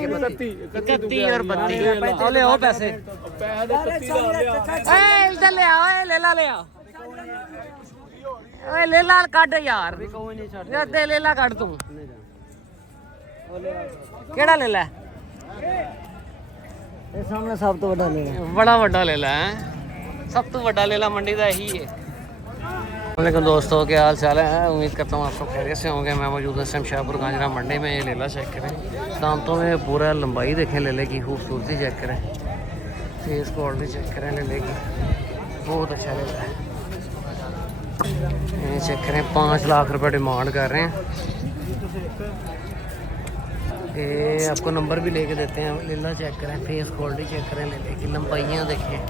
के 31 और 32 ले आओ पैसे इधर ले आओ लेला ले आओ ओए लेला काट यार ते लेला काट तू केड़ा लेला ये सामने सब तो बड़ा लेला बड़ा बड़ा लेला है सब तो बड़ा लेला मंडी का यही है। वालेकुम दोस्तों, क्या हाल चाल है? उम्मीद करता हूँ आप सब खैरियत से होंगे। मैं मौजूद हूँ शमशापुर गांजरा मंडी में। ये लेला चेक करें, दांतों में पूरा लंबाई देखें लेले की, खूबसूरती चेक करें, फेस क्वालिटी चेक करें लेले की, बहुत अच्छा लेला है। ये चेक करें, 5 लाख रुपए डिमांड कर रहे हैं। ये आपको नंबर भी लेके देते हैं। लेला चेक करें, फेस क्वालिटी चेक करें लेले की, लंबाइयाँ देखें,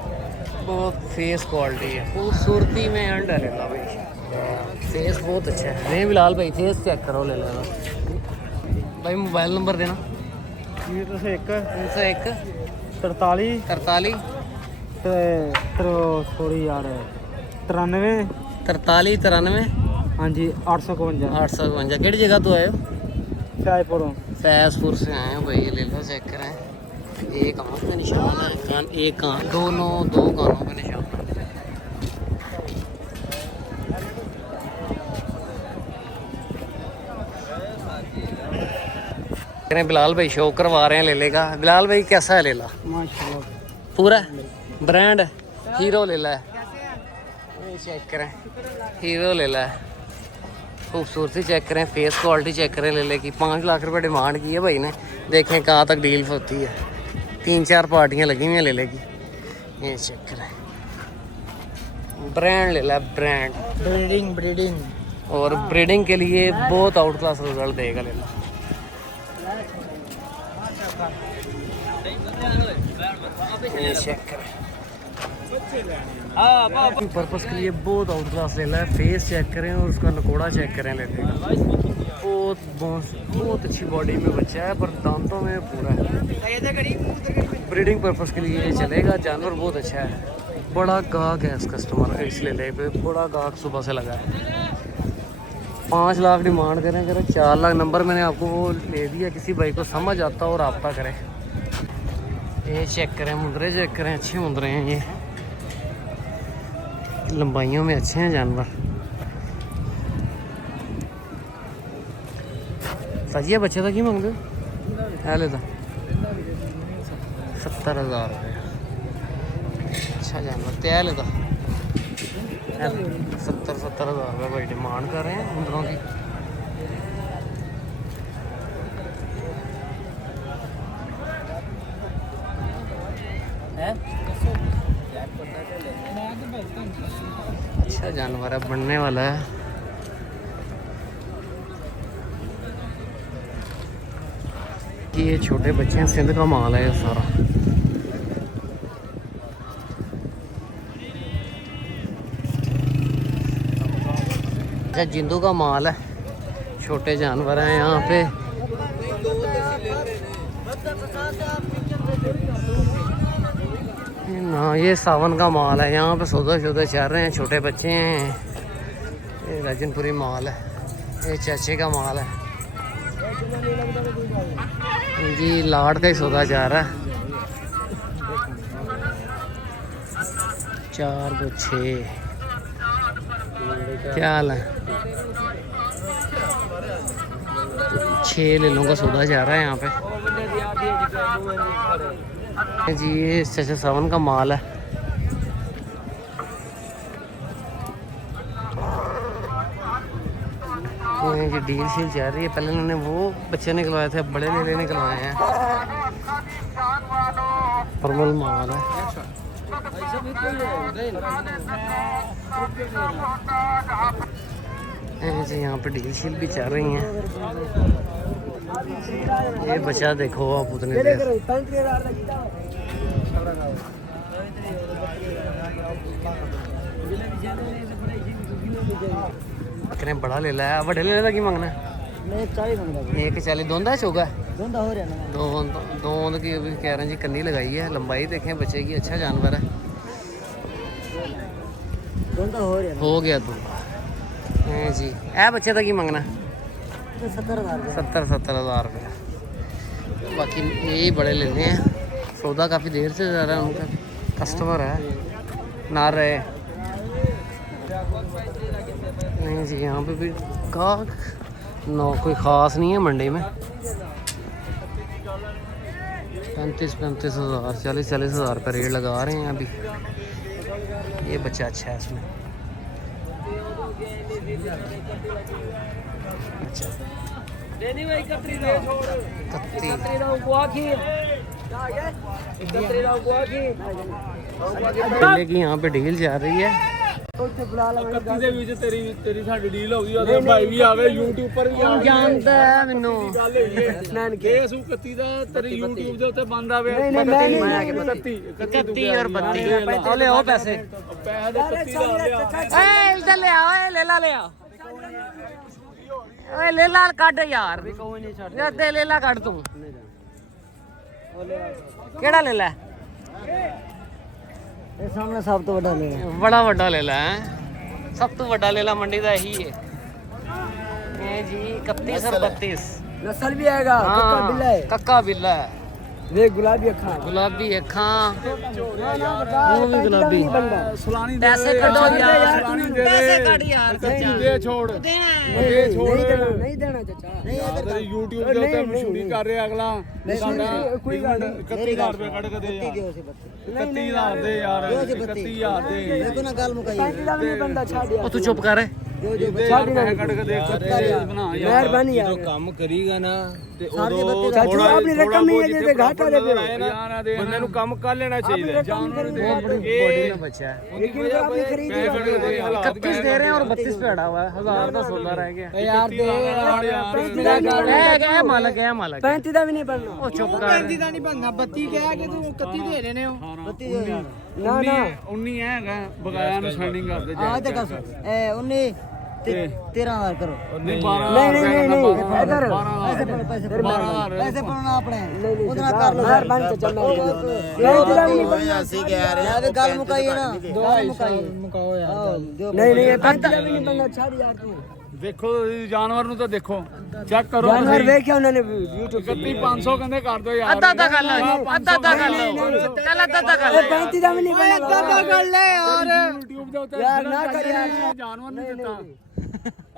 बहुत फेस क्वालिटी है, खूबसूरती में एंड है लेला भाई, फेस बहुत अच्छा है। नहीं बिलाल भाई फेस चेक करो ले लेना भाई। मोबाइल नंबर देना। 301 43 43 सॉरी यार 93 43 93 हाँ जी 852 852। केड़ी जगह तो आए हो? फैजपुर से आए हो भाई। ये लेला चेक करें, एक आँख पे निशान है, एक आँख, दो कानों पे निशान है। बिलाल भाई शो करवा रहे हैं लेले का। बिलाल भाई कैसा है लेला? माशाल्लाह पूरा ब्रांड हीरो लेला है। चेक करें, हीरो लेला है, खूबसूरती चेक करें, फेस क्वालिटी चेक करें लेले की। 5 लाख रुपए डिमांड की है भाई ने। देखें कहाँ तक डील होती है। 3-4 पार्टियाँ लगी हुई हैं लेले की। ये चेक करें, ब्रांड लेला है, ब्रांड। ब्रीडिंग और ब्रीडिंग के लिए बहुत आउट क्लास रिजल्ट देगा लेला। ये चेक करें, पर्पस के लिए बहुत आउट क्लास लेला है। फेस चेक करें और उसका नकोड़ा चेक करें लेले का। बहुत अच्छी बॉडी में बच्चा है, पर दांतों में पूरा है। ब्रीडिंग पर्पस के लिए ये चलेगा। जानवर बहुत अच्छा है। बड़ा गाहक है इस कस्टमर, इस लेले पे बड़ा गाहक सुबह से लगा है। 5 लाख डिमांड करें, 4 लाख नंबर मैंने आपको वो ले दिया। किसी भाई को समझ आता हो रब्ता करें। ये चेक करें, मुंदरे चेक करें, अच्छे मुंदरे हैं ये, लंबाइयों में अच्छे हैं जानवर। सजिए बच्चे का की मांगते है लेता 70,000 रुपये। अच्छा जानवर तय लेता 70,000 रुपये भाई डिमांड कर रहे हैं मुंदरों की। अच्छा जानवर है, बनने वाला है। ये छोटे बच्चे हैं, सिंध का माल है ये सारा। अच्छा जिंदू का माल है, छोटे जानवर हैं यहाँ पे। ना ये सावन का माल है, यहाँ पे सौदा चल रहे हैं। छोटे बच्चे हैं, ये राजनपुरी माल है, ये चाचे का माल है जी। लाड़ का ही सौदा जा रहा है। 4 2 6 क्या हाल है? 6 ले लूँगा, सौदा जा रहा है यहाँ पे जी। ये चाचा सावन का माल है। ये जी डील शील जा रही है। पहले इन्होंने वो बच्चे निकलवाए थे, अब बड़े लेले निकलवाए हैं। परमल माल है। जी यहाँ पे डील शील भी चल रही हैं। ये बच्चा देखो आप उतने देर बड़ा ले लाया। बड़े ले लेता की मंगना है? 140 दोंदा चौगा दोंद की अभी कह रहे हैं जी। कन्नी लगाई है, लंबाई देखें बच्चे की, अच्छा जानवर है। हो गया तो जी। ए बच्चे का की मंगना? 70,000 रुपये। बाकी यही बड़े लेने हैं। सौदा काफ़ी देर से जा रहा है, उनका कस्टमर है ना रहे नहीं जी। यहाँ पे भी गाहक ना कोई ख़ास नहीं है मंडी में। 35-35 हज़ार 40-40 हज़ार का रेट लगा रहे हैं अभी। ये बच्चा अच्छा है इसमें। अच्छा केले की यहाँ पे डील जा रही है। तेरी साडी डील हो गई ਉਹਦੇ ਭਾਈ ਵੀ ਆ ਗਏ YouTube ਪਰ ਵੀ कौन जानता है मैनू ਕੇਸ 31 ਦਾ ਤੇਰੀ YouTube ਦੇ ਉੱਤੇ ਬੰਦ ਆਵੇ 31 और 32 ले आओ पैसे ਪੈਸੇ ਦੇ 31 ਦਾ इधर ले आओ ले ला ओए ले ला काट यार ते ले ला काट तू केड़ा ले ला ਇਹ ਸਾਹਮਣੇ ਸਭ ਤੋਂ ਵੱਡਾ ਲੈ बड़ा वड्डा ले ला है। सब तो वड्डा ले ला मंडी का यही है ये जी 31 और 32 ਨਸਲ ਵੀ ਆਏਗਾ ਕੱਕਾ ਬਿੱਲਾ ਹੈ कक्का बिल्ला है ਵੇ ਗੁਲਾਬੀ ਅੱਖਾਂ गुलाबी अखा ਉਹ ਵੀ ਗੁਲਾਬੀ ਸੁਲਾਨੀ ਦੇ पैसे कटो यार पैसे कट यार ਦੇ ਛੋੜ देना है ਦੇ ਛੋੜ नहीं देना चाचा नहीं ਤੇਰੀ YouTube ਦੇ ਉੱਤੇ ਮਸ਼ਹੂਰੀ ਕਰ ਰਿਹਾ ਅਗਲਾ ਸਾਡਾ ਕੋਈ ਗੱਲ 31000 ਰੁਪਏ ਕੱਢ ਕੇ ਦੇ ਯਾਰ 31000 ਦੇ ਯਾਰ 31000 ਦੇ देखो ना गाल मुकाई ਬੰਦਾ ਛੱਡ ओ तू चुप कर ਛੱਡ ਪੈਸੇ ਕੱਢ ਕੇ ਦੇ ਬਣਾ ਯਾਰ मेहरबानी यार ਕੰਮ ਕਰੀਗਾ ਨਾ ਤੇ सारे ਉਦੋਂ बत्ते ਚਾਚੂ अपनी रकम ही है दे घाटा दे ਬੰਦੇ ਨੂੰ ਕੰਮ ਕਰ ਲੈਣਾ ਚਾਹੀਦਾ ਜਾਨਵਰ ਦੇ बॉडी में बचा है लेकिन आपने खरीद 31 दे रहे हैं और 32 पे अड़ा हुआ है 1000 का सौदा रह गया यार दे है मालक है मालक 35 ਦਾ ਵੀ ਨਹੀਂ ਬਣਨਾ ओ चुप कर ਦਾ ਨਹੀਂ ਬੰਦਾ 32 ਕਿਹਾ ਕਿ ਤੂੰ 31 ਦੇ ਰਹੇ ਨੇ ਉਹ 32 ਨਾ ਨਾ 19 ਹੈਗਾ ਬਗਾਇਆ ਨੂੰ ਸੈਂਡਿੰਗ ਕਰਦੇ ਆ ਤੇ ਕਸ ਇਹ 19 13000 ਕਰੋ ਨਹੀਂ 12 ਨਹੀਂ ਨਹੀਂ ਨਹੀਂ ਨਹੀਂ ਇਧਰ 12,000 ਪੈਸੇ ਪਾਉਣਾ ਆਪਣੇ ਉਹਦੇ ਨਾਲ ਕਰ ਲਓ ਮਿਹਰਬਾਨੀ ਚਾਚਾ ਮੈਂ ਅਸੀਂ ਕਹਿ ਰਹੇ ਆ ਗੱਲ ਮੁਕਾਈ ਨਾ ਗੱਲ ਮੁਕਾਓ ਯਾਰ ਨਹੀਂ ਨਹੀਂ 35 ਦਾ ਵੀ ਨਹੀਂ ਬਣਨਾ ਛੱਡ ਯਾਰ ਤੂੰ ਦੇਖੋ ਜਾਨਵਰ ਨੂੰ ਤਾਂ ਦੇਖੋ ਚੈੱਕ ਕਰੋ ਜਾਨਵਰ ਵੇਖਿਆ ਉਹਨਾਂ ਨੇ YouTube 31500 ਕਹਿੰਦੇ ਕਰ ਦੋ ਯਾਰ ਅੱਧਾ ਕਰ ਲਓ ਅੱਧਾ ਕਰ ਲਓ ਚੱਲ ਅੱਧਾ ਕਰ ਲਓ 35 ਦਾ ਵੀ ਨਹੀਂ ਬਣਨਾ ਅੱਧਾ ਕਰ ਲੈ ਯਾਰ YouTube ਦੇ ਉੱਤੇ ਯਾਰ ਨਾ ਕਰ ਯਾਰ ਜਾਨਵਰ ਨਹੀਂ ਦਿੱਤਾ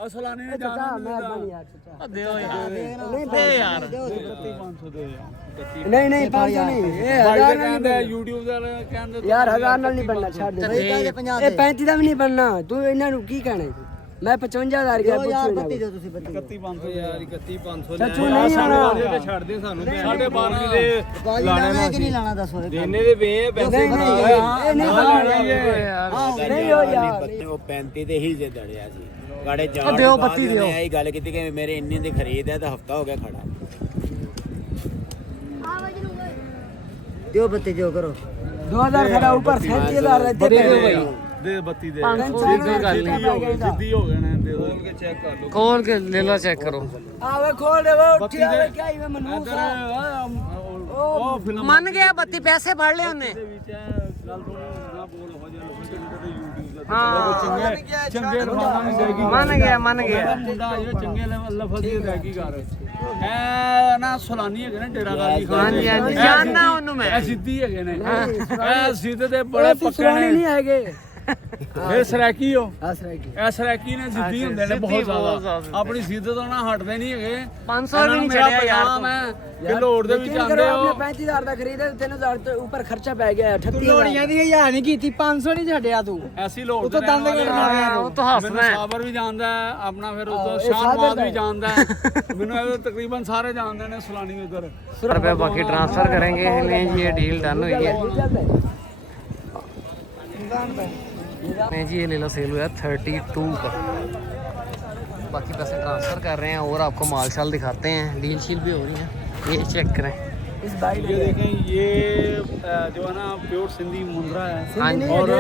ਅਸਲਾਨੇ ਨੇ ਚਾਚਾ ਜਾਨਵਰ ਮਿਹਰਬਾਨੀ ਯਾਰ ਚਾਚਾ ਦਿਓ ਯਾਰ ਨਹੀਂ ਦੇ ਯਾਰ 31500 ਦੇ ਯਾਰ ਨਹੀਂ ਨਹੀਂ 500 ਨਹੀਂ ਇਹ ਭਾਈ ਹਜ਼ਾਰ ਦੇ ਕਹਿੰਦੇ YouTube ਦੇ ਕਹਿੰਦੇ ਯਾਰ ਹਜ਼ਾਰ ਨਾਲ ਨਹੀਂ ਬਣਨਾ ਛੱਡ ਦੇ ਇਹ 35 ਦਾ ਵੀ ਨਹੀਂ ਬਣਨਾ ਤੂੰ ਇਹਨਾਂ ਨੂੰ ਕੀ ਕਹਿਣਾ ਹੈ? ਮੈਂ 55000 ਗਿਆ ਪੁੱਛੋ ਯਾਰ 32 ਦਿਓ ਤੁਸੀਂ 31500 ਯਾਰ 31500 ਚਾਚੂ ਨਹੀਂ ਆਣਾ ਛੱਡ ਦੇ ਸਾਨੂੰ 12.5 ਦੇ ਲਾਣਾ ਕਿ ਨਹੀਂ ਲਾਣਾ ਦੱਸੋ ਦੇਨੇ ਦੇ ਵੇ ਪੈਸੇ ਨਹੀਂ ਨਹੀਂ ਇਹ ਨਹੀਂ ਨਹੀਂ ਹੋ ਯਾਰ ਉਹ 35 ਦੇ ਹੀ ਜੇ ਦੜਿਆ ਸੀ ਗਾੜੇ ਜਾਣ ਦਿਓ, ਬੱਤੀ ਦਿਓ। ਇਹ ਗੱਲ ਕੀਤੀ ਕਿ ਮੇਰੇ ਇੰਨੇ ਦੀ ਖਰੀਦ ਹੈ ਤਾਂ ਹਫਤਾ ਹੋ ਗਿਆ ਖੜਾ ਦਿਓ ਬੱਤੀ ਦਿਓ ਕਰੋ 2000 ਖੜਾ ਉੱਪਰ 37000 ਇੱਥੇ ਦਿਓ ਭਾਈ ਦੇ 32 ਦੇ ਸਿੱਧੀ ਗੱਲ ਨਹੀਂ ਸਿੱਧੀ ਹੋ ਗਏ ਨੇ ਦੇ ਦੋ ਕੇ ਚੈੱਕ ਕਰ ਲਓ खोल के ले लो चेक करो ਆਵੇ ਖੋਲ ਦੇ ਉਹ ਉੱਠਿਆ ਵੇ ਕਿਆ ਹੀ ਮਨੂ ਉਹ ਫਿਲਮ मन गया 32 पैसे भर ले उन्हें ਦੇ ਵਿੱਚ ਗੱਲ ਤੋਂ ਨਾ ਬੋਲ ਹੋ ਜਾ YouTube ਦਾ हाँ ਚੰਗੇ ਰਫਾਦਾਂ ਨਹੀਂ ਦੇਗੀ मन गया ਮੁੰਡਾ ਇਹ ਚੰਗੇ ਲਫ਼ਜ਼ ਦੀ ਅਦਾਇਗੀ ਕਰ ਐ ਨਾ ਸੁਲਾਨੀ ਹੈਗੇ ਨੇ ਡੇਰਾ ਗਾਲੀ हाँ जी हाँ जी जानना उन्होंने मैं ਇਹ ਸਿੱਧੀ ਹੈਗੇ ਨੇ ਇਹ ਸਿੱਧ ਦੇ ਬੜੇ ਪੱਕੇ ਪੁਰਾਣੇ ਨੇ ਨਹੀਂ ਹੈਗੇ ਇਹ ਸਰਾਕੀ ਹੋ ਆਸਰਾ ਕੀ ਇਹ ਸਰਾਕੀ ਨੇ ਸਿੱਧੀ ਹੁੰਦੇ ਨੇ ਬਹੁਤ ਬਹੁਤ ਜ਼ਿਆਦਾ ਜ਼ਿਆਦਾ। ਆਪਣੀ ਸਿੱਧ ਤੋਂ ਨਾ ਹਟਦੇ ਨਹੀਂ ਹੈਗੇ 500 ਵੀ ਨਹੀਂ ਛੜਿਆ ਯਾਰ ਤੂੰ। ਕਿ ਲੋੜ ਦੇ ਵਿੱਚ ਆਂਦੇ ਹੋ 35000 ਦਾ ਖਰੀਦੇ 3000 ਤੋਂ ਉੱਪਰ ਖਰਚਾ ਪੈ ਗਿਆ 38000 ਲੋੜੀਆਂ ਦੀ ਹਜ਼ਾਰ ਨਹੀਂ ਕੀਤੀ 500 ਨਹੀਂ ਛੱਡਿਆ ਤੂੰ ਐਸੀ ਲੋੜ ਉਹ ਤਾਂ ਦੰਦ ਕੱਢਣਾ हाँ, वो तो हंसना है ਸਾਬਰ ਵੀ ਜਾਣਦਾ ਹੈ, ਆਪਣਾ ਫਿਰ ਉਦੋਂ ਇਹ ਸ਼ਾਹਬਾਦ ਸਾਬਰ ਵੀ ਜਾਣਦਾ ਹੈ। ਮੈਨੂੰ ਇਹ ਤਕਰੀਬਨ ਸਾਰੇ ਜਾਣਦੇ ਨੇ ਸੁਲਾਨੀ ਉਧਰ रुपये बाकी ट्रांसफर करेंगे नहीं जी ये डील डन हुई है नहीं जी ये ले लो सेल हुआ 32 का बाकी पैसे ट्रांसफ़र कर रहे हैं और आपको माल शाल दिखाते हैं डील शील भी हो रही है ये चेक करें इस भाई ये देखें ये जो है ना प्योर सिंधी मुंद्रा है हाँ जी और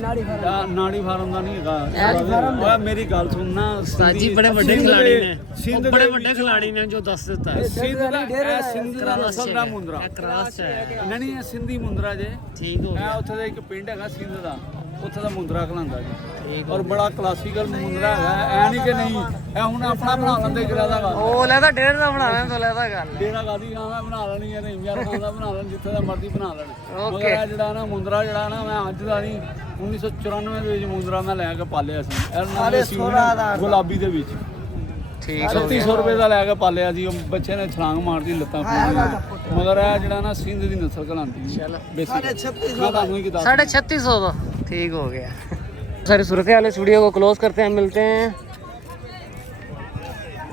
नाड़ी नाड़ी फार्म का नहीं नाड़ी है फार्म ओए मेरी गल सुनना साजी बड़े बड़े खिलाड़ी ने बड़े बड़े खिलाड़ी ने जो दस देता है सिंध दा सिंध दा नस्ल दा मुंद्रा क्रॉस है नहीं नहीं सिंधी मुंद्रा जे ठीक हो ਇਹ ਉੱਥੇ ਦਾ ਇੱਕ ਪਿੰਡ ਹੈਗਾ ਸਿੰਧ ਦਾ ਉੱਥੇ ਦਾ ਮੁੰਦਰਾ ਖਲਾਂਦਾ ਜੀ ਠੀਕ ਔਰ ਬੜਾ ਕਲਾਸੀਕਲ ਮੁੰਦਰਾ ਹੈਗਾ ਐ ਨਹੀਂ ਕਿ ਨਹੀਂ ਇਹ ਹੁਣ ਆਪਣਾ ਬਣਾ ਲੈਂਦੇ ਕਿਰਾ ਦਾ ਗੱਲ ਉਹ ਲੈ ਤਾਂ ਡੇਢ ਦਾ ਬਣਾ ਲੈਣ ਤੋਂ ਲੈ ਤਾਂ ਗੱਲ ਡੇਰਾ ਗਾਦੀ ਮੈਂ ਬਣਾ ਲੈਣੀ ਹੈ ਨਹੀਂ ਯਾਰ ਖਾਂਦਾ ਬਣਾ ਲੈਣ ਜਿੱਥੇ ਦਾ ਮਰਜ਼ੀ ਬਣਾ ਲੈਣ Okay. ਮਗਰ ਇਹ ਜਿਹੜਾ ਨਾ ਮੁੰਦਰਾ ਜਿਹੜਾ ਨਾ ਮੈਂ ਅੱਜ ਦਾ ਨਹੀਂ 1994 ਦੇ ਵਿੱਚ ਮੁੰਦਰਾ ਮੈਂ ਲੈ ਕੇ ਪਾਲਿਆ ਸੀ ਸਾਰੇ 16 ਦਾ ਗੁਲਾਬੀ ਦੇ ਵਿੱਚ ਠੀਕ ਹੋ ਗਿਆ 3600 ਰੁਪਏ ਦਾ ਲੈ ਕੇ ਪਾਲਿਆ ਸੀ ਉਹ ਬੱਚੇ ਨੇ ਛਲਾਂਗ ਮਾਰਦੀ ਲੱਤਾਂ ਪੀੜੀਆਂ ਮਗਰ ਇਹ ਜਿਹੜਾ ਨਾ ਸਿੰਧ ਦੀ ਨਸਲ ਕਲਾਂਦੀ ਚਲੋ ਬੇਸਿਕ 3600 ਮੈਂ ਤੁਹਾਨੂੰ ਕੀ ਦੱਸ 3650 ਦਾ ठीक हो गया सारी सूरत हाल इस वीडियो को क्लोज करते हैं मिलते हैं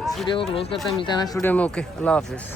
इस वीडियो को क्लोज करते हैं मिलते हैं नेक्स्ट वीडियो में ओके अल्लाह हाफिज़